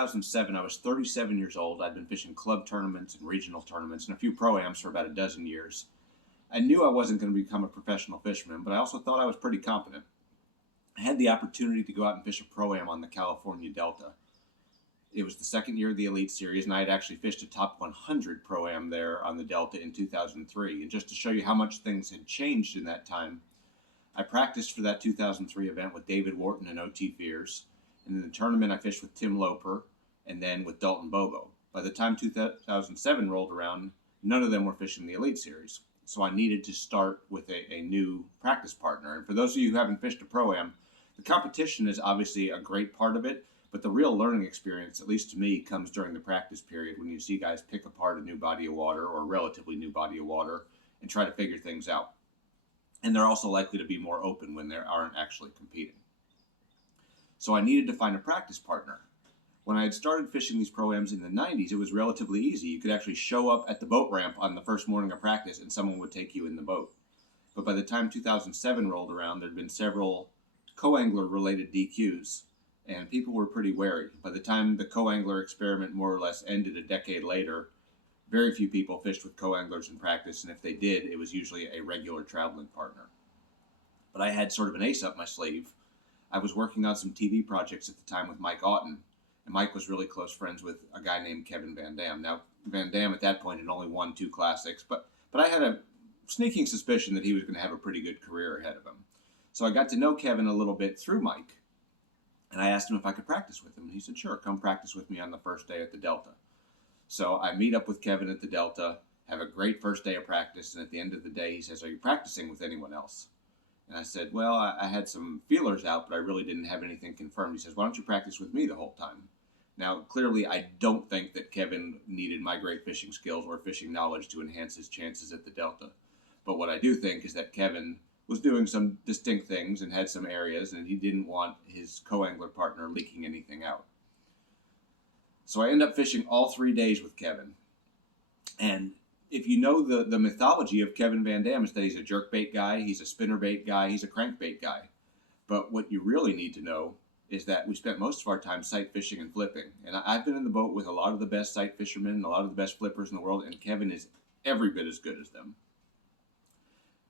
2007, I was 37 years old. I'd been fishing club tournaments and regional tournaments and a few pro-ams for about a dozen years. I knew I wasn't going to become a professional fisherman, but I also thought I was pretty competent. I had the opportunity to go out and fish a pro-am on the California Delta. It was the second year of the Elite Series, and I had actually fished a top 100 pro-am there on the Delta in 2003. And just to show you how much things had changed in that time, I practiced for that 2003 event with David Wharton and O.T. Fears. And in the tournament, I fished with Tim Loper and then with Dalton Bobo. By the time 2007 rolled around, none of them were fishing the Elite Series. So I needed to start with a new practice partner. And for those of you who haven't fished a pro-am, the competition is obviously a great part of it, but the real learning experience, at least to me, comes during the practice period when you see guys pick apart a new body of water or a relatively new body of water and try to figure things out. And they're also likely to be more open when they aren't actually competing. So I needed to find a practice partner. When I had started fishing these pro-ams in the 90s, it was relatively easy. You could actually show up at the boat ramp on the first morning of practice and someone would take you in the boat. But by the time 2007 rolled around, there had been several co-angler related DQs, and people were pretty wary. By the time the co-angler experiment more or less ended a decade later, very few people fished with co-anglers in practice, and if they did, it was usually a regular traveling partner. But I had sort of an ace up my sleeve. I was working on some TV projects at the time with Mike Otten, and Mike was really close friends with a guy named Kevin Van Dam. Now, Van Dam at that point had only won 2 classics, but I had a sneaking suspicion that he was going to have a pretty good career ahead of him. So I got to know Kevin a little bit through Mike, and I asked him if I could practice with him, and he said, sure, come practice with me on the first day at the Delta. So I meet up with Kevin at the Delta, have a great first day of practice, and at the end of the day, he says, are you practicing with anyone else? And I said, well, I had some feelers out, but I really didn't have anything confirmed. He says, why don't you practice with me the whole time? Now, clearly, I don't think that Kevin needed my great fishing skills or fishing knowledge to enhance his chances at the Delta. But what I do think is that Kevin was doing some distinct things and had some areas, and he didn't want his co-angler partner leaking anything out. So I end up fishing all 3 days with Kevin. And if you know the mythology of Kevin Van Dam, is that he's a jerkbait guy, he's a spinnerbait guy, he's a crankbait guy. But what you really need to know is that we spent most of our time sight fishing and flipping. And I've been in the boat with a lot of the best sight fishermen and a lot of the best flippers in the world, and Kevin is every bit as good as them.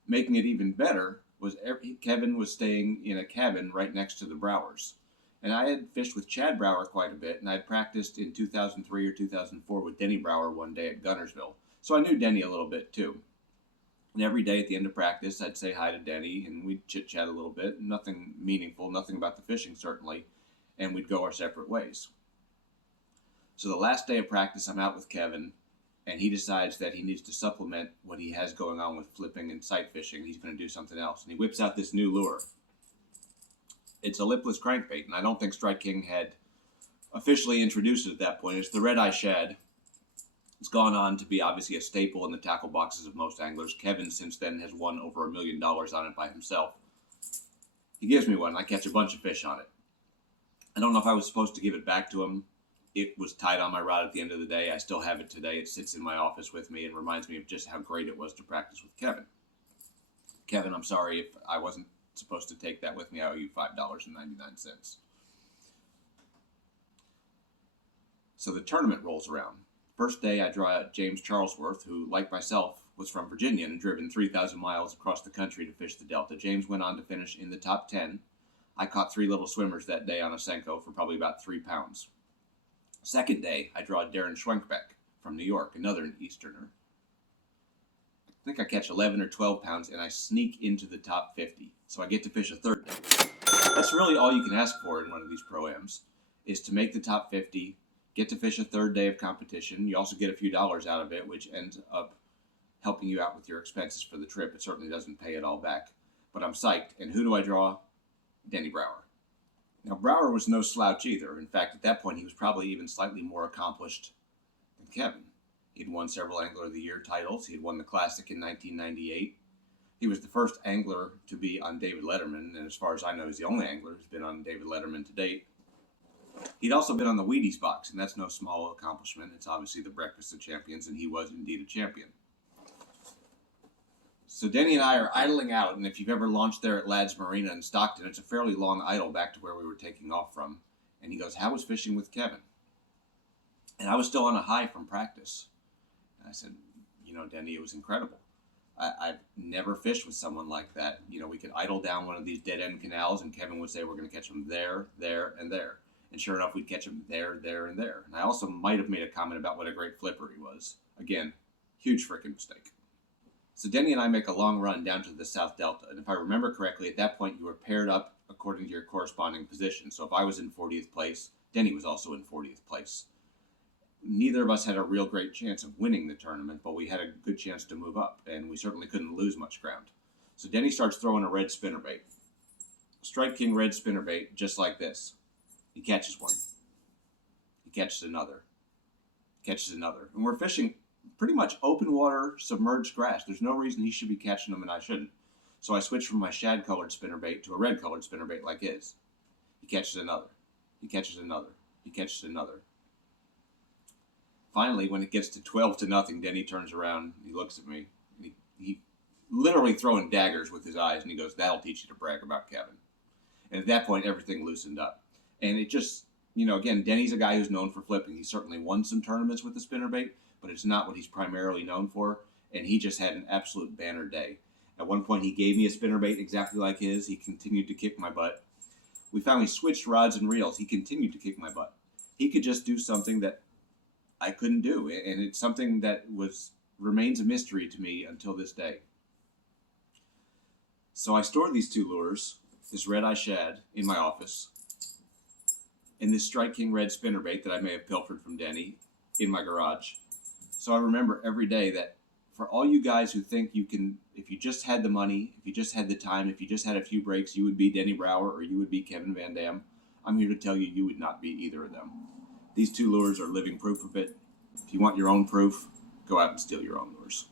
Making it even better was Kevin was staying in a cabin right next to the Brauers. And I had fished with Chad Brauer quite a bit, and I had practiced in 2003 or 2004 with Denny Brauer one day at Gunnersville. So I knew Denny a little bit too. And every day at the end of practice, I'd say hi to Denny, and we'd chit-chat a little bit. Nothing meaningful, nothing about the fishing, certainly. And we'd go our separate ways. So the last day of practice, I'm out with Kevin, and he decides that he needs to supplement what he has going on with flipping and sight fishing. He's going to do something else. And he whips out this new lure. It's a lipless crankbait, and I don't think Strike King had officially introduced it at that point. It's the Red Eye Shad. It's gone on to be obviously a staple in the tackle boxes of most anglers. Kevin, since then, has won over $1 million on it by himself. He gives me one, and I catch a bunch of fish on it. I don't know if I was supposed to give it back to him. It was tied on my rod at the end of the day. I still have it today. It sits in my office with me and reminds me of just how great it was to practice with Kevin. Kevin, I'm sorry if I wasn't supposed to take that with me. I owe you $5.99. So the tournament rolls around. First day, I draw out James Charlesworth, who, like myself, was from Virginia and had driven 3,000 miles across the country to fish the Delta. James went on to finish in the top 10. I caught 3 little swimmers that day on a Senko for probably about 3 pounds. Second day, I draw Darren Schwenkbeck from New York, another Easterner. I think I catch 11 or 12 pounds, and I sneak into the top 50. So I get to fish a third day. That's really all you can ask for in one of these pro-ams, is to make the top 50, get to fish a third day of competition. You also get a few dollars out of it, which ends up helping you out with your expenses for the trip. It certainly doesn't pay it all back. But I'm psyched. And who do I draw? Denny Brauer. Now, Brauer was no slouch either. In fact, at that point, he was probably even slightly more accomplished than Kevin. He'd won several Angler of the Year titles. He'd won the Classic in 1998. He was the first angler to be on David Letterman, and as far as I know, he's the only angler who's been on David Letterman to date. He'd also been on the Wheaties box, and that's no small accomplishment. It's obviously the breakfast of champions, and he was indeed a champion. So Denny and I are idling out, and if you've ever launched there at Ladd's Marina in Stockton, it's a fairly long idle back to where we were taking off from. And he goes, how was fishing with Kevin? And I was still on a high from practice. And I said, Denny, it was incredible. I've never fished with someone like that. We could idle down one of these dead end canals, and Kevin would say, we're going to catch them there, there, and there. And sure enough, we'd catch them there, there, and there. And I also might have made a comment about what a great flipper he was. Again, huge freaking mistake. So Denny and I make a long run down to the South Delta. And if I remember correctly, at that point, you were paired up according to your corresponding position. So if I was in 40th place, Denny was also in 40th place. Neither of us had a real great chance of winning the tournament, but we had a good chance to move up, and we certainly couldn't lose much ground. So Denny starts throwing a red spinnerbait. Strike King red spinnerbait, just like this. He catches one. He catches another. He catches another. And we're fishing pretty much open water, submerged grass. There's no reason he should be catching them and I shouldn't. So I switched from my shad-colored spinnerbait to a red-colored spinnerbait like his. He catches another. He catches another. He catches another. Finally, when it gets to 12-0, Denny turns around, he looks at me, and he literally throwing daggers with his eyes, and he goes, that'll teach you to brag about Kevin. And at that point, everything loosened up. And it just, again, Denny's a guy who's known for flipping. He certainly won some tournaments with the spinnerbait, but it's not what he's primarily known for. And he just had an absolute banner day. At one point, he gave me a spinnerbait exactly like his. He continued to kick my butt. We finally switched rods and reels. He continued to kick my butt. He could just do something that I couldn't do, and it's something that remains a mystery to me until this day. So I stored these two lures, this red-eye shad, in my office, and this Strike King red spinnerbait that I may have pilfered from Denny in my garage. So I remember every day that for all you guys who think you can, if you just had the money, if you just had the time, if you just had a few breaks, you would be Denny Brauer or you would be Kevin Van Dam, I'm here to tell you you would not be either of them. These two lures are living proof of it. If you want your own proof, go out and steal your own lures.